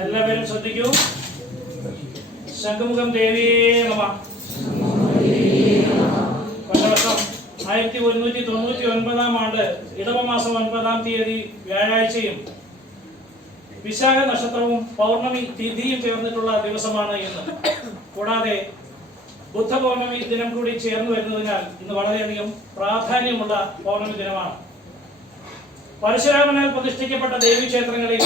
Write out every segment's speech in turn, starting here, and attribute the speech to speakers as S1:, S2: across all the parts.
S1: എല്ലാവരും ശ്രദ്ധിക്കൂ. ശംഖുമുഖം ദേവിയേ നമ. കൊല്ലവർഷം ആയിരത്തി ഒരുന്നൂറ്റി തൊണ്ണൂറ്റി ഒൻപതാം ആണ്ട് ഇടവമാസം ഒൻപതാം തീയതി വ്യാഴാഴ്ചയും വിശാഖ നക്ഷത്രവും പൗർണമി തിഥിയും ചേർന്നിട്ടുള്ള ദിവസമാണ് ഇന്ന്. കൂടാതെ ബുദ്ധ പൗർണമി ദിനം കൂടി ചേർന്ന് വരുന്നതിനാൽ ഇന്ന് വളരെയധികം പ്രാധാന്യമുള്ള പൗർണമി ദിനമാണ്. പരശുരാമനാൽ പ്രതിഷ്ഠിക്കപ്പെട്ട ദേവീക്ഷേത്രങ്ങളിൽ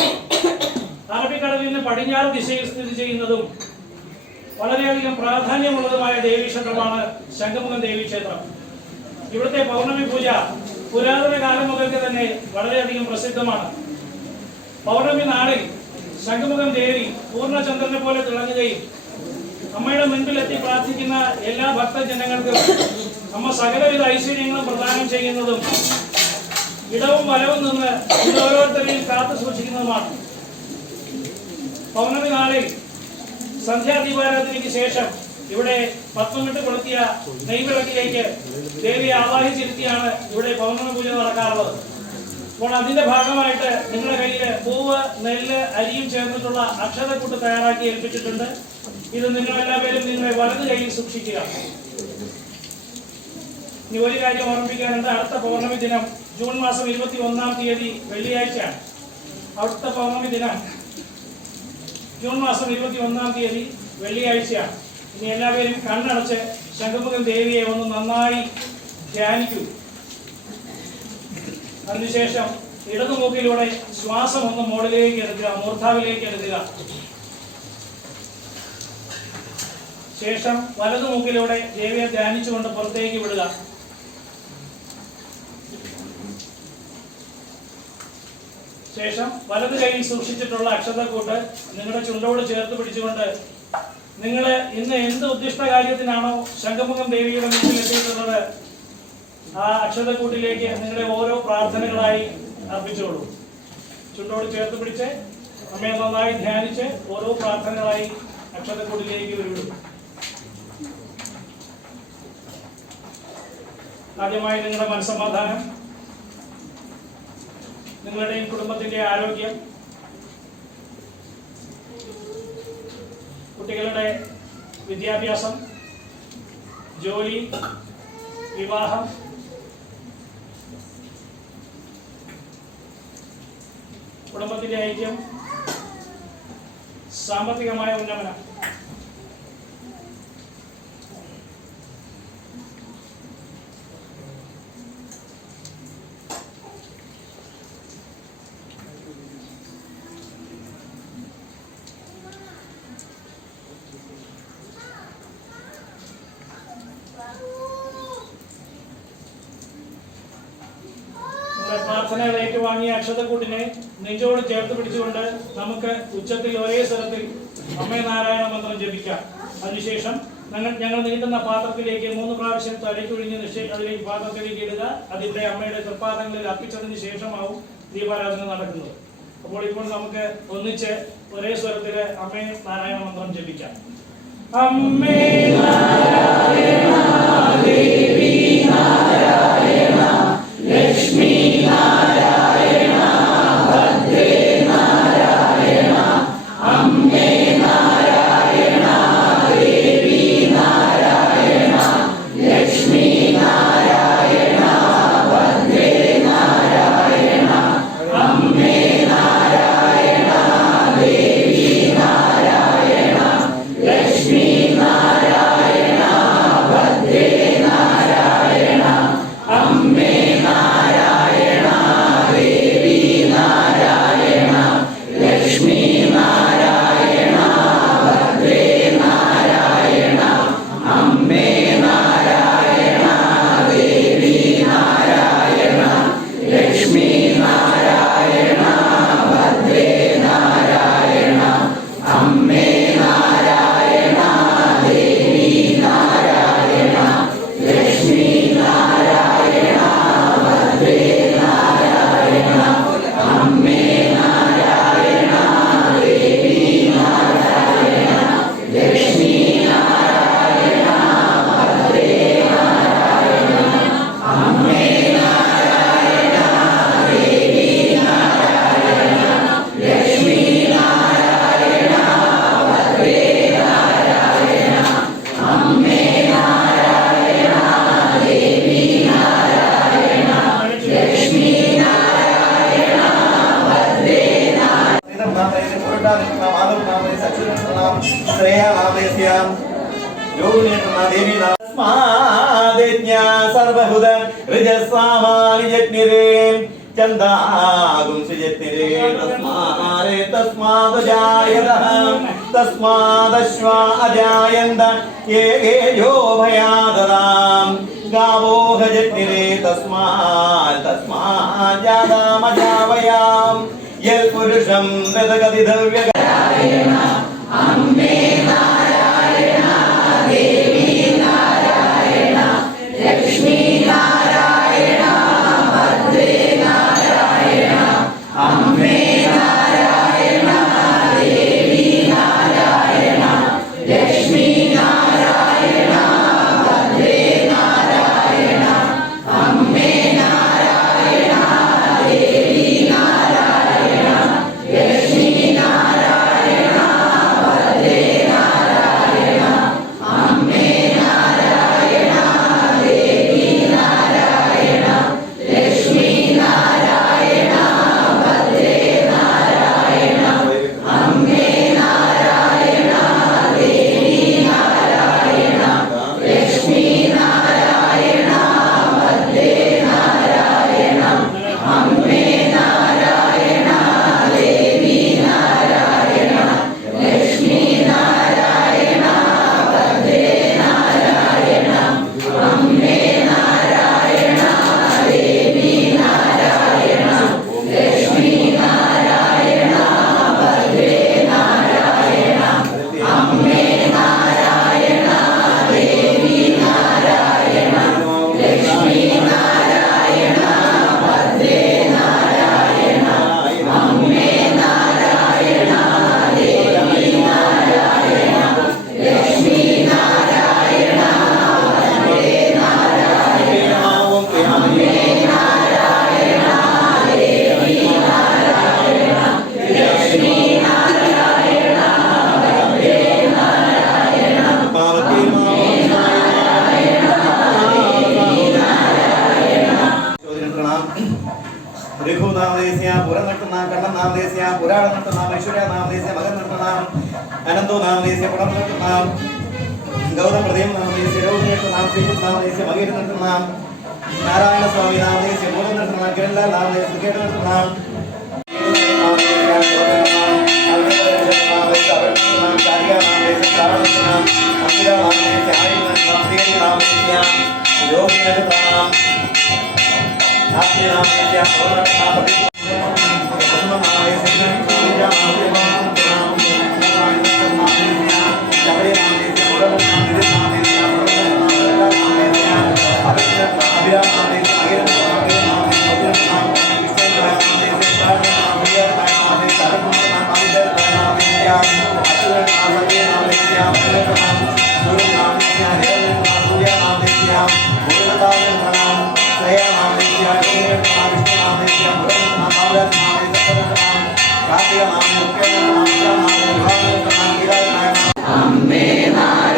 S1: അറബിക്കടലിൽ നിന്ന് പടിഞ്ഞാറ് ദിശയിൽ സ്ഥിതി ചെയ്യുന്നതും വളരെയധികം പ്രാധാന്യമുള്ളതുമായ ദേവീക്ഷേത്രമാണ് ശംഖമുഖം ദേവീക്ഷേത്രം ഇവിടുത്തെ പൗർണമി പൂജ പുരാതന കാലം മുതൽക്ക് തന്നെ വളരെയധികം പ്രസിദ്ധമാണ്. പൗർണമി നാളിൽ ശംഖുമുഖം ദേവി പൂർണചന്ദ്രനെ പോലെ തിളങ്ങുകയും അമ്മയുടെ മുൻപിൽ എത്തി പ്രാർത്ഥിക്കുന്ന എല്ലാ ഭക്തജനങ്ങൾക്കും അമ്മ സകലവിധ ഐശ്വര്യങ്ങളും പ്രദാനം ചെയ്യുന്നതും ഇടവും വലവും നിന്ന് ഓരോരുത്തരെയും കാത്തു സൂക്ഷിക്കുന്നതുമാണ് പൗർണമി നാളിൽ സന്ധ്യാദീപാരാധനയ്ക്ക് ശേഷം ഇവിടെ പത്മമിട്ട് കൊളുത്തിയ നെയ്വിളക്കിലേക്ക് ദേവിയെ ആവാഹിച്ചിരുത്തിയാണ് ഇവിടെ പൗർണമി പൂജ നടക്കാറുള്ളത്. അപ്പോൾ അതിന്റെ ഭാഗമായിട്ട് നിങ്ങളുടെ കയ്യിൽ പൂവ് നെല്ല് അരിയും ചേർന്നിട്ടുള്ള അക്ഷതക്കൂട്ട് തയ്യാറാക്കി ഏൽപ്പിച്ചിട്ടുണ്ട്. ഇത് നിങ്ങൾ എല്ലാവരും നിങ്ങളുടെ വലത് കയ്യിൽ സൂക്ഷിക്കുക. ഇനി ഒരു കാര്യം ഓർമ്മിപ്പിക്കാനുണ്ട് അടുത്ത പൗർണമി ദിനം ജൂൺ മാസം ഇരുപത്തി ഒന്നാം തീയതി വെള്ളിയാഴ്ചയാണ്. അടുത്ത പൗർണമി ദിനം ജൂൺ മാസം ഇരുപത്തി ഒന്നാം തീയതി വെള്ളിയാഴ്ചയാണ്. ഇനി എല്ലാവരും കണ്ണടച്ച് ശംഖുമുഖം ദേവിയെ ഒന്ന് നന്നായി ധ്യാനിക്കൂ. അതിനുശേഷം ഇടതുമൂക്കിലൂടെ ശ്വാസം ഒന്ന് മോളിലേക്ക് എടുക്കുക മൂർധാവിലേക്ക് എടുക്കുക. ശേഷം വലതുമൂക്കിലൂടെ ദേവിയെ ധ്യാനിച്ചുകൊണ്ട് പുറത്തേക്ക് വിടുക. ശേഷം വലത് കൈ സൂക്ഷിച്ചിട്ടുള്ള അക്ഷതക്കൂട്ട് നിങ്ങളുടെ ചുണ്ടോട് ചേർത്ത് പിടിച്ചുകൊണ്ട് നിങ്ങൾ ഇന്ന് എന്ത് ഉദ്ദിഷ്ട കാര്യത്തിനാണോ ശംഖമുഖം ദേവിയുടെ മുന്നിൽ എത്തിയിട്ടുള്ളത് ആ അക്ഷതക്കൂട്ടിലേക്ക് നിങ്ങളുടെ ഓരോ പ്രാർത്ഥനകളായി അർപ്പിച്ചോളൂ. ചുണ്ടോട് ചേർത്ത് പിടിച്ച് അമ്മയെ നന്നായി ധ്യാനിച്ച് ഓരോ പ്രാർത്ഥനകളായി അക്ഷതക്കൂട്ടിലേക്ക് വിടും ആദ്യമായി നിങ്ങളുടെ മനസ്സമാധാനം. നിങ്ങളുടെയും കുടുംബത്തിന്റെ ആരോഗ്യം കുട്ടികളുടെ വിദ്യാഭ്യാസം ജോലി വിവാഹം കുടുംബത്തിന്റെ ഐക്യം സാമ്പത്തികമായ ഉന്നമനം. പ്രാർത്ഥനകൾ ഏറ്റുവാങ്ങിയ അക്ഷതക്കൂട്ടിനെ നെഞ്ചോട് ചേർത്ത് പിടിച്ചുകൊണ്ട് നമുക്ക് ഉച്ചത്തിൽ ഒരേ സ്വരത്തിൽ അമ്മേ നാരായണ മന്ത്രം ജപിക്കാം. അതിനുശേഷം ഞങ്ങൾ ഞങ്ങൾ നീട്ടുന്ന പാത്രത്തിലേക്ക് മൂന്ന് പ്രാവശ്യം തലയ്ക്കൊഴിഞ്ഞ് നിശ്ചയ അതിലേക്ക് പാത്രത്തിലേക്ക് ഇടുക. അതിവിടെ അമ്മയുടെ തൃപ്പാദങ്ങളിൽ അർപ്പിച്ചതിന് ശേഷമാവും ദീപാരാധന നടക്കുന്നത്. അപ്പോൾ ഇപ്പോൾ നമുക്ക് ഒന്നിച്ച് ഒരേ സ്വരത്തിൽ അമ്മേ നാരായണ മന്ത്രം ജപിക്കാം. അമ്മേ
S2: സർവഹുത തസ്മാജാതാമജാവയാം യൽ പുരുഷം രഘുനാമദേശിയ నామదేశ నామదేశ నామదేశ భగీరథ నరసింహ నారాయణ స్వామి నామదేశ మూల నరసింహ గిరళ్ళ నామదేశ వికేట నరసింహ ఆత్మీయ నామేశ్య పౌర్ణ నామేశ్య పౌర్ణ నామేశ్య పూజ నామేశ్య നട്ടുന്ന ും